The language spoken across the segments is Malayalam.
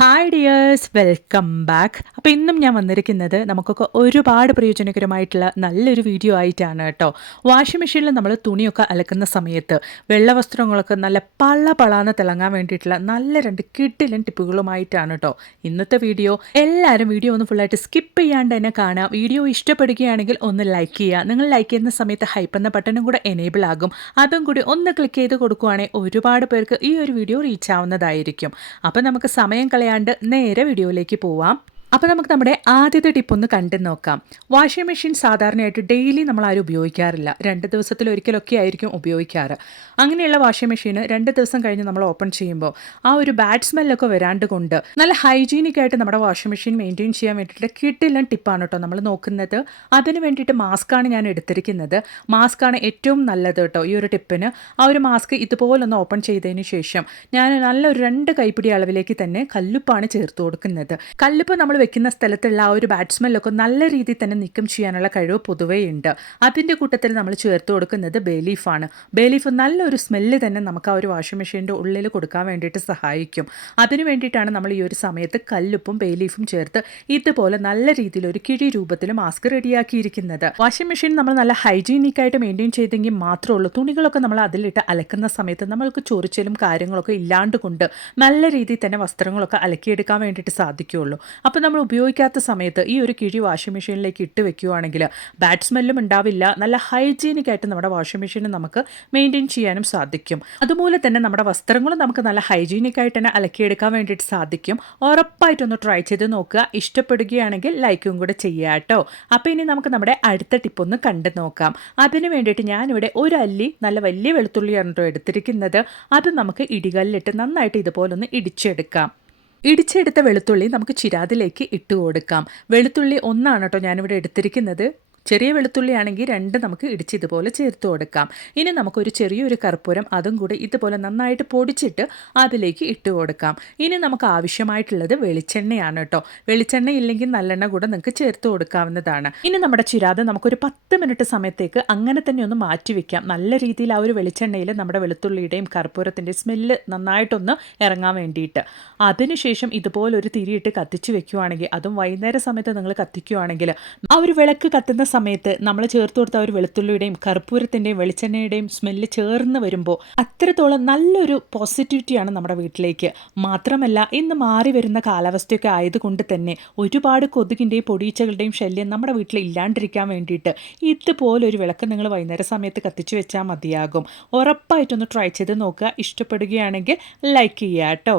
Hi dears, welcome back. അപ്പോൾ ഇന്നും ഞാൻ വന്നിരിക്കുന്നത് നമുക്കൊക്കെ ഒരുപാട് പ്രയോജനകരമായിട്ടുള്ള നല്ലൊരു വീഡിയോ ആയിട്ടാണ് കേട്ടോ. വാഷിംഗ് മെഷീനിൽ നമ്മൾ തുണിയൊക്കെ അലക്കുന്ന സമയത്ത് വെള്ള വസ്ത്രങ്ങളൊക്കെ നല്ല പളാന്ന് തിളങ്ങാൻ വേണ്ടിയിട്ടുള്ള നല്ല രണ്ട് കിടിലൻ ടിപ്പുകളുമായിട്ടാണ് കേട്ടോ ഇന്നത്തെ വീഡിയോ. എല്ലാവരും വീഡിയോ ഒന്ന് ഫുള്ളായിട്ട് സ്കിപ്പ് ചെയ്യാണ്ട് തന്നെ കാണാം. വീഡിയോ ഇഷ്ടപ്പെടുകയാണെങ്കിൽ ഒന്ന് ലൈക്ക് ചെയ്യുക. നിങ്ങൾ ലൈക്ക് ചെയ്യുന്ന സമയത്ത് ഹൈപ്പ് എന്ന ബട്ടണും കൂടെ എനേബിൾ ആകും. അതും കൂടി ഒന്ന് ക്ലിക്ക് ചെയ്ത് കൊടുക്കുവാണെങ്കിൽ ഒരുപാട് പേർക്ക് ഈ ഒരു വീഡിയോ റീച്ച് ആവുന്നതായിരിക്കും. അപ്പോൾ നമുക്ക് സമയം കളയാണ്ട് നേരെ വീഡിയോയിലേക്ക് പോവാം. അപ്പോൾ നമുക്ക് നമ്മുടെ ആദ്യത്തെ ടിപ്പ് ഒന്ന് കണ്ടു നോക്കാം. വാഷിംഗ് മെഷീൻ സാധാരണയായിട്ട് ഡെയിലി നമ്മൾ ആരും ഉപയോഗിക്കാറില്ല. 2 ദിവസത്തിലൊരിക്കലൊക്കെ ആയിരിക്കും ഉപയോഗിക്കാറ്. അങ്ങനെയുള്ള വാഷിംഗ് മെഷീൻ 2 ദിവസം കഴിഞ്ഞ് നമ്മൾ ഓപ്പൺ ചെയ്യുമ്പോൾ ആ ഒരു ബാഡ് സ്മെല്ലൊക്കെ വരാണ്ട് കൊണ്ട് നല്ല ഹൈജീനിക് ആയിട്ട് നമ്മുടെ വാഷിംഗ് മെഷീൻ മെയിൻറ്റെയിൻ ചെയ്യാൻ വേണ്ടിയിട്ട് കിട്ടില്ല ടിപ്പാണ് കേട്ടോ നമ്മൾ നോക്കുന്നത്. അതിന് വേണ്ടിയിട്ട് മാസ്കാണ് ഞാൻ എടുത്തിരിക്കുന്നത്. മാസ്കാണ് ഏറ്റവും നല്ലത് കേട്ടോ ഈ ഒരു ടിപ്പിന്. ആ ഒരു മാസ്ക് ഇതുപോലൊന്ന് ഓപ്പൺ ചെയ്തതിന് ശേഷം ഞാൻ നല്ലൊരു 2 കൈപ്പിടി അളവിലേക്ക് തന്നെ കല്ലുപ്പാണ് ചേർത്ത് കൊടുക്കുന്നത്. കല്ലുപ്പ് നമ്മൾ വെക്കുന്ന സ്ഥലത്തുള്ള ആ ഒരു ബാഡ് സ്മെല്ലൊക്കെ നല്ല രീതിയിൽ തന്നെ നീക്കം ചെയ്യാനുള്ള കഴിവ് പൊതുവേ ഉണ്ട്. അതിൻ്റെ കൂട്ടത്തിൽ നമ്മൾ ചേർത്ത് കൊടുക്കുന്നത് ബേലീഫാണ്. ബേലീഫ് നല്ലൊരു സ്മെല്ല് തന്നെ നമുക്ക് ആ ഒരു വാഷിംഗ് മെഷീൻ്റെ ഉള്ളിൽ കൊടുക്കാൻ വേണ്ടിയിട്ട് സഹായിക്കും. അതിന് വേണ്ടിയിട്ടാണ് നമ്മൾ ഈ ഒരു സമയത്ത് കല്ലുപ്പും ബേലീഫും ചേർത്ത് ഇതുപോലെ നല്ല രീതിയിൽ ഒരു കിഴി രൂപത്തിൽ മാസ്ക് റെഡിയാക്കിയിരിക്കുന്നത്. വാഷിംഗ് മെഷീൻ നമ്മൾ നല്ല ഹൈജീനിക്കായിട്ട് മെയിൻറ്റെയിൻ ചെയ്തെങ്കിൽ മാത്രമേ ഉള്ളൂ തുണികളൊക്കെ നമ്മൾ അതിലിട്ട് അലക്കുന്ന സമയത്ത് നമ്മൾക്ക് ചൊറിച്ചിലും കാര്യങ്ങളൊക്കെ ഇല്ലാണ്ട് കൊണ്ട് നല്ല രീതിയിൽ തന്നെ വസ്ത്രങ്ങളൊക്കെ അലക്കിയെടുക്കാൻ വേണ്ടിയിട്ട് സാധിക്കുകയുള്ളൂ. അപ്പോൾ നമ്മൾ ഉപയോഗിക്കാത്ത സമയത്ത് ഈ ഒരു കിഴി വാഷിംഗ് മെഷീനിലേക്ക് ഇട്ട് വെക്കുകയാണെങ്കിൽ ബാഡ് സ്മെല്ലും ഉണ്ടാവില്ല. നല്ല ഹൈജീനിക് ആയിട്ട് നമ്മുടെ വാഷിംഗ് മെഷീന് നമുക്ക് മെയിൻറ്റെയിൻ ചെയ്യാനും സാധിക്കും. അതുപോലെ തന്നെ നമ്മുടെ വസ്ത്രങ്ങളും നമുക്ക് നല്ല ഹൈജീനിക് ആയിട്ട് തന്നെ അലക്കിയെടുക്കാൻ വേണ്ടിയിട്ട് സാധിക്കും. ഉറപ്പായിട്ടൊന്ന് ട്രൈ ചെയ്ത് നോക്കുക. ഇഷ്ടപ്പെടുകയാണെങ്കിൽ ലൈക്കും കൂടെ ചെയ്യുക കേട്ടോ. അപ്പോൾ ഇനി നമുക്ക് നമ്മുടെ അടുത്ത ടിപ്പ് ഒന്ന് കണ്ടു നോക്കാം. അതിന് വേണ്ടിയിട്ട് ഞാനിവിടെ ഒരു അല്ലി നല്ല വലിയ വെളുത്തുള്ളിയാണ് കേട്ടോ എടുത്തിരിക്കുന്നത്. അത് നമുക്ക് ഇടികല്ലിട്ട് നന്നായിട്ട് ഇതുപോലൊന്ന് ഇടിച്ചെടുക്കാം. ഇടിച്ചെടുത്ത വെളുത്തുള്ളി നമുക്ക് ചിരാതിലേക്ക് ഇട്ട് കൊടുക്കാം. വെളുത്തുള്ളി ഒന്നാണ് കേട്ടോ ഞാനിവിടെ എടുത്തിരിക്കുന്നത്. ചെറിയ വെളുത്തുള്ളി ആണെങ്കിൽ 2 നമുക്ക് ഇടിച്ച് ഇതുപോലെ ചേർത്ത് കൊടുക്കാം. ഇനി നമുക്കൊരു ചെറിയൊരു കർപ്പൂരം അതും കൂടി ഇതുപോലെ നന്നായിട്ട് പൊടിച്ചിട്ട് അതിലേക്ക് ഇട്ട് കൊടുക്കാം. ഇനി നമുക്ക് ആവശ്യമായിട്ടുള്ളത് വെളിച്ചെണ്ണയാണ് കേട്ടോ. വെളിച്ചെണ്ണ ഇല്ലെങ്കിൽ നല്ലെണ്ണ കൂടെ നിങ്ങൾക്ക് ചേർത്ത് കൊടുക്കാവുന്നതാണ്. ഇനി നമ്മുടെ ചിരാത് നമുക്കൊരു 10 മിനിറ്റ് സമയത്തേക്ക് അങ്ങനെ തന്നെ ഒന്ന് മാറ്റി വെക്കാം. നല്ല രീതിയിൽ ആ ഒരു വെളിച്ചെണ്ണയിൽ നമ്മുടെ വെളുത്തുള്ളിയുടെയും കർപ്പൂരത്തിൻ്റെയും സ്മെല്ല് നന്നായിട്ടൊന്ന് ഇറങ്ങാൻ വേണ്ടിയിട്ട്. അതിനുശേഷം ഇതുപോലൊരു തിരിയിട്ട് കത്തിച്ച് വെക്കുകയാണെങ്കിൽ, അതും വൈകുന്നേര സമയത്ത് നിങ്ങൾ കത്തിക്കുകയാണെങ്കിൽ ആ ഒരു വിളക്ക് കത്തുന്ന സമയത്ത് നമ്മൾ ചേർത്ത് കൊടുത്ത ഒരു വെളുത്തുള്ളിയുടെയും കർപ്പൂരത്തിൻ്റെയും വെളിച്ചെണ്ണയുടെയും സ്മെല്ല് ചേർന്ന് വരുമ്പോൾ അത്രത്തോളം നല്ലൊരു പോസിറ്റിവിറ്റിയാണ് നമ്മുടെ വീട്ടിലേക്ക്. മാത്രമല്ല ഇന്ന് മാറി വരുന്ന കാലാവസ്ഥയൊക്കെ ആയതുകൊണ്ട് തന്നെ ഒരുപാട് കൊതുകിൻ്റെയും പൊടിയീച്ചകളുടെയും ശല്യം നമ്മുടെ വീട്ടിൽ ഇല്ലാണ്ടിരിക്കാൻ വേണ്ടിയിട്ട് ഇതുപോലൊരു വിളക്ക് നിങ്ങൾ വൈകുന്നേര സമയത്ത് കത്തിച്ച് വെച്ചാൽ മതിയാകും. ഉറപ്പായിട്ടൊന്ന് ട്രൈ ചെയ്ത് നോക്കുക. ഇഷ്ടപ്പെടുകയാണെങ്കിൽ ലൈക്ക് ചെയ്യുക കേട്ടോ.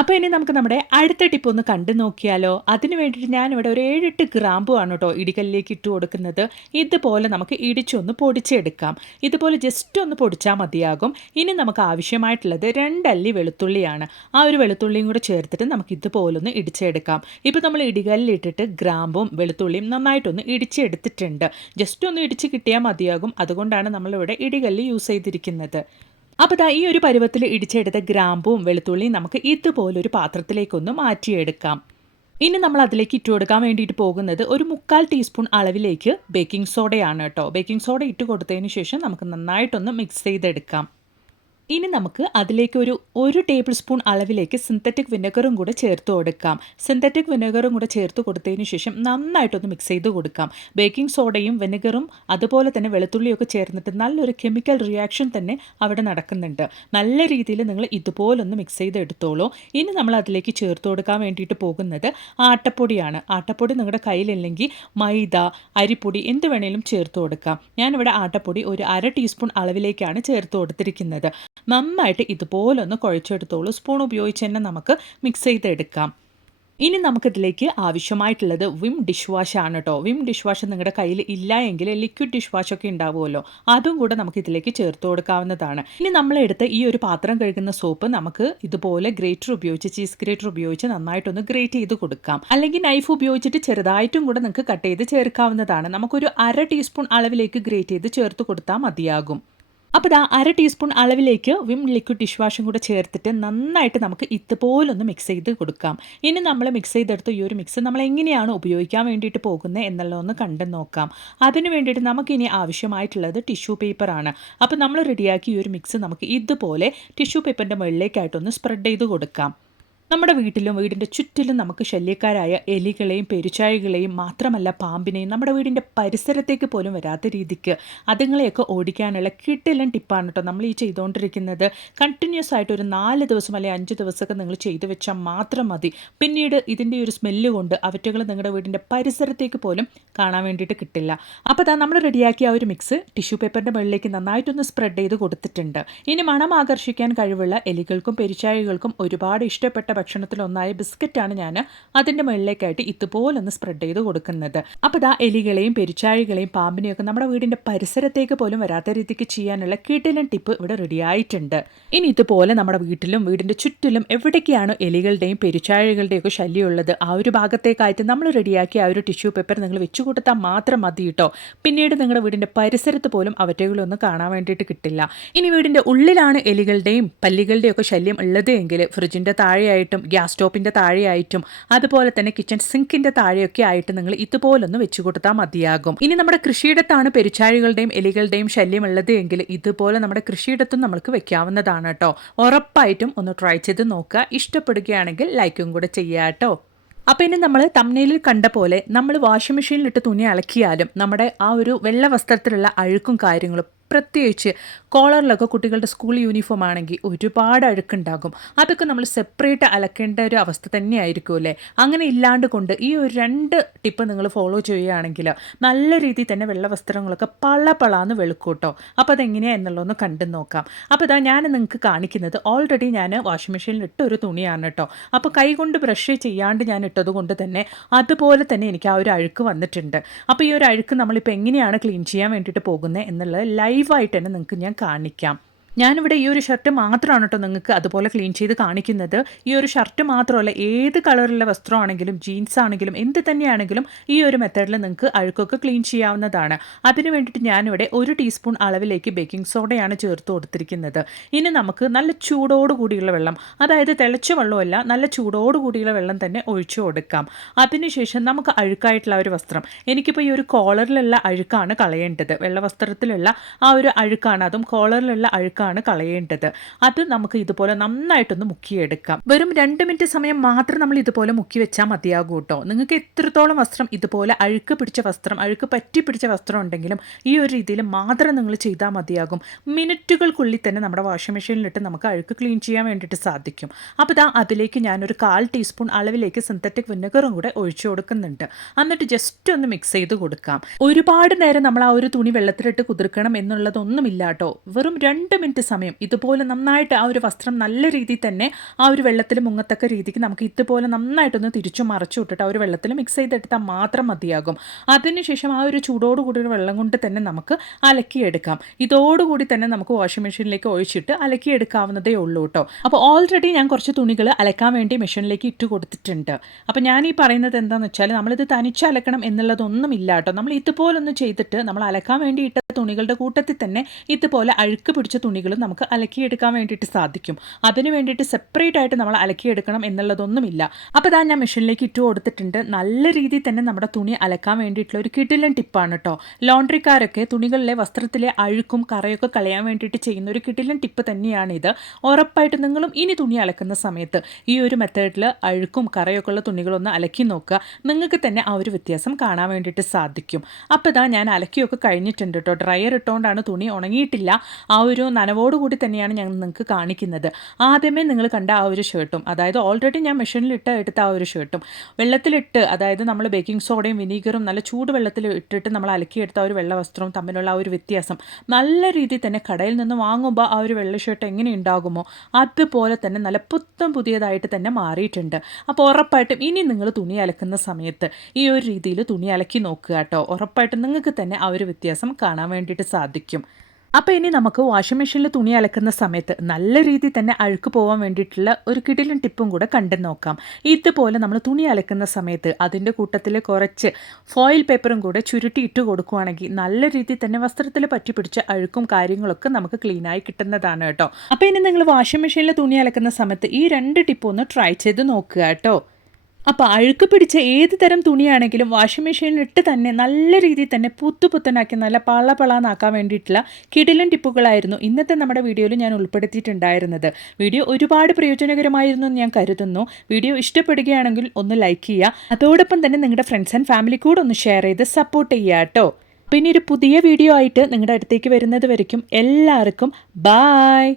അപ്പോൾ ഇനി നമുക്ക് നമ്മുടെ അടുത്ത ടിപ്പ് ഒന്ന് കണ്ടു നോക്കിയാലോ. അതിന് വേണ്ടിയിട്ട് ഞാനിവിടെ ഒരു 7-8 ഗ്രാമ്പുമാണ് കേട്ടോ ഇടികല്ലിലേക്ക് ഇട്ട് കൊടുക്കുന്നത്. ഇതുപോലെ നമുക്ക് ഇടിച്ചൊന്ന് പൊടിച്ചെടുക്കാം. ഇതുപോലെ ജസ്റ്റ് ഒന്ന് പൊടിച്ചാൽ മതിയാകും. ഇനി നമുക്ക് ആവശ്യമായിട്ടുള്ളത് 2 അല്ലി വെളുത്തുള്ളിയാണ്. ആ ഒരു വെളുത്തുള്ളിയും കൂടെ ചേർത്തിട്ട് നമുക്ക് ഇതുപോലൊന്ന് ഇടിച്ചെടുക്കാം. ഇപ്പോൾ നമ്മൾ ഇടികല്ലിട്ടിട്ട് ഗ്രാമ്പും വെളുത്തുള്ളിയും നന്നായിട്ടൊന്ന് ഇടിച്ചെടുത്തിട്ടുണ്ട്. ജസ്റ്റ് ഒന്ന് ഇടിച്ച് കിട്ടിയാൽ മതിയാകും. അതുകൊണ്ടാണ് നമ്മളിവിടെ ഇടികല്ല് യൂസ് ചെയ്തിരിക്കുന്നത്. അപ്പോൾ ഈ ഒരു പരുവത്തിൽ ഇടിച്ചെടുത്ത ഗ്രാമ്പും വെളുത്തുള്ളിയും നമുക്ക് ഇതുപോലൊരു പാത്രത്തിലേക്കൊന്ന് മാറ്റിയെടുക്കാം. ഇനി നമ്മൾ അതിലേക്ക് ഇട്ട് കൊടുക്കാൻ വേണ്ടിയിട്ട് പോകുന്നത് ഒരു 3/4 ടീസ്പൂൺ അളവിലേക്ക് ബേക്കിംഗ് സോഡയാണ് കേട്ടോ. ബേക്കിംഗ് സോഡ ഇട്ട് കൊടുത്തതിന് ശേഷം നമുക്ക് നന്നായിട്ടൊന്ന് മിക്സ് ചെയ്തെടുക്കാം. ഇനി നമുക്ക് അതിലേക്ക് ഒരു ടേബിൾ സ്പൂൺ അളവിലേക്ക് സിന്തറ്റിക് വിനെഗറും കൂടെ ചേർത്ത് കൊടുക്കാം. സിന്തറ്റിക് വിനെഗറും കൂടെ ചേർത്ത് കൊടുത്തതിന് ശേഷം നന്നായിട്ടൊന്ന് മിക്സ് ചെയ്ത് കൊടുക്കാം. ബേക്കിംഗ് സോഡയും വിനെഗറും അതുപോലെ തന്നെ വെളുത്തുള്ളിയൊക്കെ ചേർന്നിട്ട് നല്ലൊരു കെമിക്കൽ റിയാക്ഷൻ തന്നെ അവിടെ നടക്കുന്നുണ്ട്. നല്ല രീതിയിൽ നിങ്ങൾ ഇതുപോലൊന്ന് മിക്സ് ചെയ്ത് എടുത്തോളൂ. ഇനി നമ്മൾ അതിലേക്ക് ചേർത്ത് കൊടുക്കാൻ വേണ്ടിയിട്ട് പോകുന്നത് ആട്ടപ്പൊടിയാണ്. ആട്ടപ്പൊടി നിങ്ങളുടെ കയ്യിലില്ലെങ്കിൽ മൈദ, അരിപ്പൊടി എന്ത് വേണേലും ചേർത്ത് കൊടുക്കാം. ഞാനിവിടെ ആട്ടപ്പൊടി ഒരു 1/2 ടീസ്പൂൺ അളവിലേക്കാണ് ചേർത്ത് കൊടുത്തിരിക്കുന്നത്. നന്നായിട്ട് ഇതുപോലൊന്ന് കുഴച്ചെടുത്തോളൂ. സ്പൂൺ ഉപയോഗിച്ച് തന്നെ നമുക്ക് മിക്സ് ചെയ്തെടുക്കാം. ഇനി നമുക്കിതിലേക്ക് ആവശ്യമായിട്ടുള്ളത് വിം ഡിഷ് വാഷാണ് കേട്ടോ. വിം ഡിഷ് വാഷ് നിങ്ങളുടെ കയ്യിൽ ഇല്ല എങ്കിൽ ലിക്വിഡ് ഡിഷ് വാഷൊക്കെ ഉണ്ടാവുമല്ലോ, അതും കൂടെ നമുക്ക് ഇതിലേക്ക് ചേർത്ത് കൊടുക്കാവുന്നതാണ്. ഇനി നമ്മളെടുത്ത് ഈ ഒരു പാത്രം കഴുകുന്ന സോപ്പ് നമുക്ക് ഇതുപോലെ ഗ്രേറ്റർ ഉപയോഗിച്ച് ചീസ് ഗ്രേറ്റർ ഉപയോഗിച്ച് നന്നായിട്ടൊന്ന് ഗ്രേറ്റ് ചെയ്ത് കൊടുക്കാം. അല്ലെങ്കിൽ നൈഫ് ഉപയോഗിച്ചിട്ട് ചെറുതായിട്ടും കൂടെ നിങ്ങൾക്ക് കട്ട് ചെയ്ത് ചേർക്കാവുന്നതാണ്. നമുക്കൊരു 1/2 ടീസ്പൂൺ അളവിലേക്ക് ഗ്രേറ്റ് ചെയ്ത് ചേർത്ത് കൊടുത്താൽ മതിയാകും. അപ്പോൾ 1/2 ടീസ്പൂൺ അളവിലേക്ക് വിം ലിക്വിഡ് ഡിഷ് വാഷും കൂടെ ചേർത്തിട്ട് നന്നായിട്ട് നമുക്ക് ഇതുപോലൊന്ന് മിക്സ് ചെയ്ത് കൊടുക്കാം. ഇനി നമ്മൾ മിക്സ് ചെയ്തെടുത്ത ഈ ഒരു മിക്സ് നമ്മൾ എങ്ങനെയാണ് ഉപയോഗിക്കാൻ വേണ്ടിയിട്ട് പോകുന്നത് എന്നുള്ളതൊന്ന് കണ്ടു നോക്കാം. അതിന് വേണ്ടിയിട്ട് നമുക്കിനി ആവശ്യമായിട്ടുള്ളത് ടിഷ്യൂ പേപ്പറാണ്. അപ്പോൾ നമ്മൾ റെഡിയാക്കി ഈ ഒരു മിക്സ് നമുക്ക് ഇതുപോലെ ടിഷ്യൂ പേപ്പറിൻ്റെ മുകളിലേക്കായിട്ടൊന്ന് സ്പ്രെഡ് ചെയ്ത് കൊടുക്കാം. നമ്മുടെ വീട്ടിലും വീടിൻ്റെ ചുറ്റിലും നമുക്ക് ശല്യക്കാരായ എലികളെയും പെരുച്ചാഴികളെയും മാത്രമല്ല പാമ്പിനെയും നമ്മുടെ വീടിൻ്റെ പരിസരത്തേക്ക് പോലും വരാത്ത രീതിക്ക് അതുങ്ങളെയൊക്കെ ഓടിക്കാനുള്ള കിട്ടിലൻ ടിപ്പാണ് കേട്ടോ നമ്മൾ ഈ ചെയ്തുകൊണ്ടിരിക്കുന്നത്. കണ്ടിന്യൂസ് ആയിട്ട് ഒരു 4 ദിവസം അല്ലെങ്കിൽ 5 ദിവസമൊക്കെ നിങ്ങൾ ചെയ്തു വെച്ചാൽ മാത്രം മതി. പിന്നീട് ഇതിൻ്റെ ഒരു സ്മെല്ല് കൊണ്ട് അവറ്റകൾ നിങ്ങളുടെ വീടിൻ്റെ പരിസരത്തേക്ക് പോലും കാണാൻ വേണ്ടിയിട്ട് കിട്ടില്ല. അപ്പോൾ അതാ നമ്മൾ റെഡിയാക്കിയ ആ ഒരു മിക്സ് ടിഷ്യൂ പേപ്പറിൻ്റെ മുകളിലേക്ക് നന്നായിട്ടൊന്ന് സ്പ്രെഡ് ചെയ്ത് കൊടുത്തിട്ടുണ്ട്. ഇനി മണം ആകർഷിക്കാൻ കഴിവുള്ള എലികൾക്കും പെരുച്ചാഴികൾക്കും ഒരുപാട് ഇഷ്ടപ്പെട്ട ഭക്ഷണത്തിലൊന്നായ ബിസ്ക്കറ്റാണ് ഞാൻ അതിൻ്റെ മുകളിലേക്കായിട്ട് ഇതുപോലൊന്ന് സ്പ്രെഡ് ചെയ്ത് കൊടുക്കുന്നത്. അപ്പോൾ ഇതാ എലികളെയും പെരുച്ചാഴികളെയും പാമ്പിനെയൊക്കെ നമ്മുടെ വീടിൻ്റെ പരിസരത്തേക്ക് പോലും വരാത്ത രീതിക്ക് ചെയ്യാനുള്ള കിടിലൻ ടിപ്പ് ഇവിടെ റെഡി ആയിട്ടുണ്ട്. ഇനി ഇതുപോലെ നമ്മുടെ വീട്ടിലും വീടിൻ്റെ ചുറ്റിലും എവിടേക്കാണ് എലികളുടെയും പെരുച്ചാഴികളുടെയും ഒക്കെ ശല്യമുള്ളത് ആ ഒരു ഭാഗത്തേക്കായിട്ട് നമ്മൾ റെഡിയാക്കിയ ആ ഒരു ടിഷ്യൂ പേപ്പർ നിങ്ങൾ വെച്ചു കൊടുത്താൽ മാത്രം മതി കേട്ടോ. പിന്നീട് നിങ്ങളുടെ വീടിൻ്റെ പരിസരത്ത് പോലും അവറ്റകളൊന്നും കാണാൻ വേണ്ടിയിട്ട് കിട്ടില്ല. ഇനി വീടിൻ്റെ ഉള്ളിലാണ് എലികളുടെയും പല്ലികളുടെയും ഒക്കെ ശല്യം ഉള്ളത് എങ്കിൽ ഫ്രിഡ്ജിൻ്റെ താഴെയായിട്ടും ഗ്യാസ് സ്റ്റോപ്പിൻ്റെ താഴെയായിട്ടും അതുപോലെ തന്നെ കിച്ചൺ സിങ്കിൻ്റെ താഴെയൊക്കെ ആയിട്ട് നിങ്ങൾ ഇതുപോലൊന്ന് വെച്ചു കൊടുത്താൽ മതിയാകും. ഇനി നമ്മുടെ കൃഷിയിടത്താണ് പെരുച്ചാഴികളുടെയും എലികളുടെയും ശല്യം ഉള്ളത് എങ്കിൽ ഇതുപോലെ നമ്മുടെ കൃഷിയിടത്തും നമുക്ക് വെക്കാവുന്നതാണ് കേട്ടോ. ഉറപ്പായിട്ടും ഒന്ന് ട്രൈ ചെയ്ത് നോക്കുക. ഇഷ്ടപ്പെടുകയാണെങ്കിൽ ലൈക്കും കൂടെ ചെയ്യുക കേട്ടോ. അപ്പോൾ ഇനി നമ്മൾ തംബ്നെയിലിൽ കണ്ട പോലെ നമ്മൾ വാഷിംഗ് മെഷീനിലിട്ട് തുണി അലക്കിയാലും നമ്മുടെ ആ ഒരു വെള്ള വസ്ത്രത്തിലുള്ള അഴുക്കും കാര്യങ്ങളും പ്രത്യേകിച്ച് കോളറിലൊക്കെ കുട്ടികളുടെ സ്കൂൾ യൂണിഫോം ആണെങ്കിൽ ഒരുപാട് അഴുക്കുണ്ടാകും. അതൊക്കെ നമ്മൾ സെപ്പറേറ്റ് അലക്കേണ്ട ഒരു അവസ്ഥ തന്നെയായിരിക്കും അല്ലേ. അങ്ങനെ ഇല്ലാണ്ട് കൊണ്ട് ഈ ഒരു 2 ടിപ്പ് നിങ്ങൾ ഫോളോ ചെയ്യുകയാണെങ്കിൽ നല്ല രീതിയിൽ തന്നെ വെള്ള വസ്ത്രങ്ങളൊക്കെ പളാന്ന് വെളുക്കൂട്ടോ. അപ്പോൾ അതെങ്ങനെയാണ് എന്നുള്ളതൊന്ന് കണ്ടു നോക്കാം. അപ്പോൾ ഇതാ ഞാൻ നിങ്ങൾക്ക് കാണിക്കുന്നത് ഓൾറെഡി ഞാൻ വാഷിംഗ് മെഷീനിൽ ഇട്ട ഒരു തുണിയാണ് കേട്ടോ. അപ്പോൾ കൈ കൊണ്ട് ബ്രഷ് ചെയ്യാണ്ട് ഞാൻ ഇട്ടത് കൊണ്ട് തന്നെ അതുപോലെ തന്നെ എനിക്ക് ആ ഒരു അഴുക്ക് വന്നിട്ടുണ്ട്. അപ്പോൾ ഈ ഒരു അഴുക്ക് നമ്മളിപ്പോൾ എങ്ങനെയാണ് ക്ലീൻ ചെയ്യാൻ വേണ്ടിയിട്ട് പോകുന്നത് എന്നുള്ളത് ലൈവായിട്ട് തന്നെ നിങ്ങൾക്ക് ഞാൻ കാണിക്കാം. ഞാനിവിടെ ഈ ഒരു ഷർട്ട് മാത്രമാണ് കേട്ടോ നിങ്ങൾക്ക് അതുപോലെ ക്ലീൻ ചെയ്ത് കാണിക്കുന്നത്. ഈ ഒരു ഷർട്ട് മാത്രമല്ല, ഏത് കളറുള്ള വസ്ത്രമാണെങ്കിലും ജീൻസ് ആണെങ്കിലും എന്ത് തന്നെയാണെങ്കിലും ഈ ഒരു മെത്തേഡിൽ നിങ്ങൾക്ക് അഴുക്കൊക്കെ ക്ലീൻ ചെയ്യാവുന്നതാണ്. അതിന് വേണ്ടിയിട്ട് ഞാനിവിടെ 1 ടീസ്പൂൺ അളവിലേക്ക് ബേക്കിംഗ് സോഡയാണ് ചേർത്ത് കൊടുത്തിരിക്കുന്നത്. ഇനി നമുക്ക് നല്ല ചൂടോട് കൂടിയുള്ള വെള്ളം, അതായത് തിളച്ച വെള്ളമല്ല, നല്ല ചൂടോട് കൂടിയുള്ള വെള്ളം തന്നെ ഒഴിച്ചു കൊടുക്കാം. അതിനുശേഷം നമുക്ക് അഴുക്കായിട്ടുള്ള ഒരു വസ്ത്രം, എനിക്കിപ്പോൾ ഈ ഒരു കോളറിലുള്ള അഴുക്കാണ് കളയേണ്ടത്. വെള്ള വസ്ത്രത്തിലുള്ള ആ ഒരു അഴുക്കാണ്, അതും കോളറിലുള്ള അഴുക്കാണ് കളയേണ്ടത്. അത് നമുക്ക് ഇതുപോലെ നന്നായിട്ടൊന്ന് മുക്കിയെടുക്കാം. വെറും 2 മിനിറ്റ് സമയം മാത്രം നമ്മൾ ഇതുപോലെ മുക്കി വെച്ചാൽ മതിയാകും കേട്ടോ. നിങ്ങൾക്ക് എത്രത്തോളം വസ്ത്രം ഇതുപോലെ അഴുക്ക് പിടിച്ച വസ്ത്രം, അഴുക്ക് പറ്റി പിടിച്ച വസ്ത്രം ഉണ്ടെങ്കിലും ഈ ഒരു രീതിയിൽ മാത്രം നിങ്ങൾ ചെയ്താൽ മതിയാകും. മിനിറ്റുകൾക്കുള്ളിൽ തന്നെ നമ്മുടെ വാഷിംഗ് മെഷീനിലിട്ട് നമുക്ക് അഴുക്ക് ക്ലീൻ ചെയ്യാൻ വേണ്ടിയിട്ട് സാധിക്കും. അപ്പോൾ ഇതാ അതിലേക്ക് ഞാനൊരു 1/4 ടീസ്പൂൺ അളവിലേക്ക് സിന്തറ്റിക് വിനെഗറും കൂടെ ഒഴിച്ചു കൊടുക്കുന്നുണ്ട്. എന്നിട്ട് ജസ്റ്റ് ഒന്ന് മിക്സ് ചെയ്ത് കൊടുക്കാം. ഒരുപാട് നേരം നമ്മൾ ആ ഒരു തുണി വെള്ളത്തിലിട്ട് കുതിർക്കണം എന്നുള്ളതൊന്നുമില്ല കേട്ടോ. വെറും 2 മിനിറ്റ് സമയം ഇതുപോലെ നന്നായിട്ട് ആ ഒരു വസ്ത്രം നല്ല രീതിയിൽ തന്നെ ആ ഒരു വെള്ളത്തിൽ മുങ്ങത്തക്ക രീതിക്ക് നമുക്ക് ഇതുപോലെ നന്നായിട്ടൊന്ന് തിരിച്ചു മറച്ചു വിട്ടിട്ട് ആ ഒരു വെള്ളത്തിൽ മിക്സ് ചെയ്തെടുത്താൽ മാത്രം മതിയാകും. അതിനുശേഷം ആ ഒരു ചൂടോടുകൂടി വെള്ളം കൊണ്ട് തന്നെ നമുക്ക് അലക്കിയെടുക്കാം. ഇതോടുകൂടി തന്നെ നമുക്ക് വാഷിംഗ് മെഷീനിലേക്ക് ഒഴിച്ചിട്ട് അലക്കിയെടുക്കാവുന്നതേ ഉള്ളൂ കേട്ടോ. അപ്പോൾ ഓൾറെഡി ഞാൻ കുറച്ച് തുണികൾ അലക്കാൻ വേണ്ടി മെഷീനിലേക്ക് ഇട്ട് കൊടുത്തിട്ടുണ്ട്. അപ്പോൾ ഞാൻ ഈ പറയുന്നത് എന്താണെന്ന് വെച്ചാൽ നമ്മളിത് തനിച്ച് അലക്കണം എന്നുള്ളതൊന്നും ഇല്ല കേട്ടോ. നമ്മൾ ഇതുപോലൊന്ന് ചെയ്തിട്ട് നമ്മൾ അലക്കാൻ വേണ്ടി ഇട്ട തുണികളുടെ കൂട്ടത്തിൽ തന്നെ ഇതുപോലെ അഴുക്ക് പിടിച്ച തുണികളും നമുക്ക് അലക്കിയെടുക്കാൻ വേണ്ടിയിട്ട് സാധിക്കും. അതിന് വേണ്ടിയിട്ട് സെപ്പറേറ്റ് ആയിട്ട് നമ്മൾ അലക്കിയെടുക്കണം എന്നുള്ളതൊന്നുമില്ല. അപ്പോൾ ഇതാ ഞാൻ മെഷീനിലേക്ക് ഇട്ട് കൊടുത്തിട്ടുണ്ട്. നല്ല രീതിയിൽ തന്നെ നമ്മുടെ തുണി അലക്കാൻ വേണ്ടിയിട്ടുള്ള ഒരു കിടിലൻ ടിപ്പാണ് കേട്ടോ. ലോണ്ട്രിക്കാരൊക്കെ തുണികളിലെ വസ്ത്രത്തിലെ അഴുക്കും കറയൊക്കെ കളയാൻ വേണ്ടിയിട്ട് ചെയ്യുന്ന ഒരു കിടിലൻ ടിപ്പ് തന്നെയാണിത്. ഉറപ്പായിട്ട് നിങ്ങളും ഇനി തുണി അലക്കുന്ന സമയത്ത് ഈ ഒരു മെത്തേഡിൽ അഴുക്കും കറയൊക്കെ ഉള്ള തുണികളൊന്ന് അലക്കി നോക്കുക. നിങ്ങൾക്ക് തന്നെ ആ ഒരു വ്യത്യാസം കാണാൻ വേണ്ടിയിട്ട് സാധിക്കും. അപ്പോൾ ഇതാ ഞാൻ അലക്കിയൊക്കെ കഴിഞ്ഞിട്ടുണ്ട് കേട്ടോ. ഡ്രയർ ഇട്ടുകൊണ്ടാണ് തുണി ഉണങ്ങിയിട്ടില്ല. ആ ഒരു നനവോടുകൂടി തന്നെയാണ് ഞാൻ നിങ്ങൾക്ക് കാണിക്കുന്നത്. ആദ്യമേ നിങ്ങൾ കണ്ട ആ ഒരു ഷർട്ടും, അതായത് ഓൾറെഡി ഞാൻ മെഷീനിലിട്ട് എടുത്ത ആ ഒരു ഷർട്ടും വെള്ളത്തിലിട്ട്, അതായത് നമ്മൾ ബേക്കിംഗ് സോഡയും വിനീഗറും നല്ല ചൂട് വെള്ളത്തിൽ ഇട്ടിട്ട് നമ്മൾ അലക്കിയെടുത്ത ആ ഒരു വെള്ള വസ്ത്രവും തമ്മിലുള്ള ആ ഒരു വ്യത്യാസം നല്ല രീതിയിൽ തന്നെ കടയിൽ നിന്ന് വാങ്ങുമ്പോൾ ആ ഒരു വെള്ള ഷർട്ട് എങ്ങനെ ഉണ്ടാകുമോ അതുപോലെ തന്നെ നല്ല പുതിയതായിട്ട് തന്നെ മാറിയിട്ടുണ്ട്. അപ്പോൾ ഉറപ്പായിട്ടും ഇനി നിങ്ങൾ തുണി അലക്കുന്ന സമയത്ത് ഈ ഒരു രീതിയിൽ തുണി അലക്കി നോക്കുക കേട്ടോ. ഉറപ്പായിട്ടും നിങ്ങൾക്ക് തന്നെ ആ ഒരു വ്യത്യാസം കാണാൻ വേണ്ടിയിട്ട് സാധിക്കും. അപ്പോൾ ഇനി നമുക്ക് വാഷിംഗ് മെഷീനിൽ തുണി അലക്കുന്ന സമയത്ത് നല്ല രീതിയിൽ തന്നെ അഴുക്ക് പോകാൻ വേണ്ടിയിട്ടുള്ള ഒരു കിടിലൻ ടിപ്പും കൂടെ കണ്ടു നോക്കാം. ഇതുപോലെ നമ്മൾ തുണി അലക്കുന്ന സമയത്ത് അതിൻ്റെ കൂട്ടത്തിൽ കുറച്ച് ഫോയിൽ പേപ്പറും കൂടെ ചുരുട്ടി ഇട്ട് കൊടുക്കുകയാണെങ്കിൽ നല്ല രീതിയിൽ തന്നെ വസ്ത്രത്തിൽ പറ്റി പിടിച്ച അഴുക്കും കാര്യങ്ങളൊക്കെ നമുക്ക് ക്ലീനായി കിട്ടുന്നതാണ് കേട്ടോ. അപ്പോൾ ഇനി നിങ്ങൾ വാഷിംഗ് മെഷീനിൽ തുണി അലക്കുന്ന സമയത്ത് ഈ 2 ടിപ്പ് ഒന്ന് ട്രൈ ചെയ്ത് നോക്കുക കേട്ടോ. അപ്പോൾ അഴുക്ക് പിടിച്ച ഏത് തരം തുണിയാണെങ്കിലും വാഷിംഗ് മെഷീനിലിട്ട് തന്നെ നല്ല രീതിയിൽ തന്നെ പുത്തനാക്കി നല്ല പളാന്നാക്കാൻ വേണ്ടിയിട്ടുള്ള കിടിലൻ ടിപ്പുകളായിരുന്നു ഇന്നത്തെ നമ്മുടെ വീഡിയോയിൽ ഞാൻ ഉൾപ്പെടുത്തിയിട്ടുണ്ടായിരുന്നത്. വീഡിയോ ഒരുപാട് പ്രയോജനകരമായിരുന്നു എന്ന് ഞാൻ കരുതുന്നു. വീഡിയോ ഇഷ്ടപ്പെടുകയാണെങ്കിൽ ഒന്ന് ലൈക്ക് ചെയ്യുക, അതോടൊപ്പം തന്നെ നിങ്ങളുടെ ഫ്രണ്ട്സ് ആൻഡ് ഫാമിലി കൂടെ ഒന്ന് ഷെയർ ചെയ്ത് സപ്പോർട്ട് ചെയ്യുക കേട്ടോ. പിന്നെ ഒരു പുതിയ വീഡിയോ ആയിട്ട് നിങ്ങളുടെ അടുത്തേക്ക് വരുന്നത് വരയ്ക്കും എല്ലാവർക്കും ബായ്.